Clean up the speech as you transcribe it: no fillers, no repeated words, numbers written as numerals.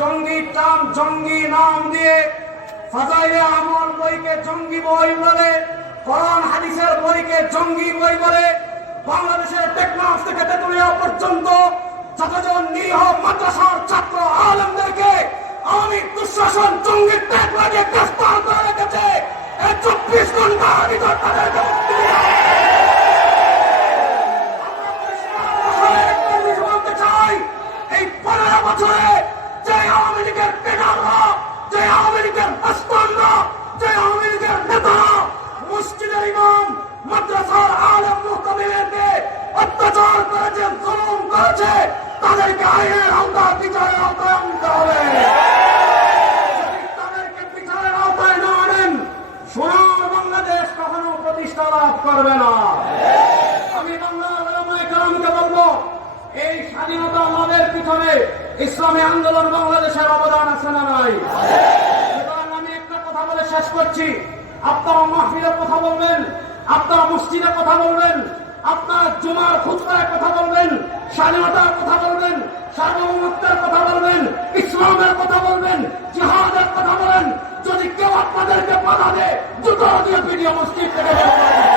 জঙ্গি টান জঙ্গি নাম দিয়ে ফাজাইলে আমল বইকে জঙ্গি বই বলে, কোরআন হাদিসের বইকে জঙ্গি বই বলে, বাংলাদেশের টেকনাফ থেকে তেতুলিয়া পর্যন্ত যতজন নিরীহ মাদ্রাসার ছাত্র আলেমদেরকে আওয়ামী দুঃশাসন জঙ্গির ট্যাগ লাগিয়ে গ্রেফতার করে রেখেছে। 24 ঘন্টা ভিতর তাদেরকে মুক্তি দিতে হবে। বলতে চাই, এই 15 বছরে যে আওয়ামী লীগের ক্যাডাররা, যে আওয়ামী লীগের মাস্টাররা, যে আওয়ামী লীগের নেতারা মসজিদের ইমাম মাদ্রাসার আলেম মুহতামিমদেরকে অত্যাচার করেছে, জুলুম করেছে, তাদেরকে আইনের আওতায় বিচারের আওতায় আনতে হবে। যদি তাদেরকে বিচারের আওতায় না আনেন, সোনার বাংলাদেশ কখনো প্রতিষ্ঠা লাভ করবে না। আমি বাংলার ওলামায়ে কেরামকে বলবো, এই স্বাধীনতা লাভের পিছনে ইসলামী আন্দোলন বাংলাদেশের অবদান আছে না নাই? সুতরাং আমি একটা কথা বলে শেষ করছি, আপনারা মাহফিলের কথা বলবেন, আপনারা মসজিদের কথা বলবেন, আপনারা জুমার খুতবায় কথা বলবেন, স্বাধীনতার কথা বলবেন, সার্বভৌমত্বের কথা বলবেন, ইসলামের কথা বলবেন, জিহাদের কথা বলেন। যদি কেউ আপনাদেরকে বাধা দেয়, জুতো দিয়ে পিটিয়ে মসজিদ থেকে বের করে দিন।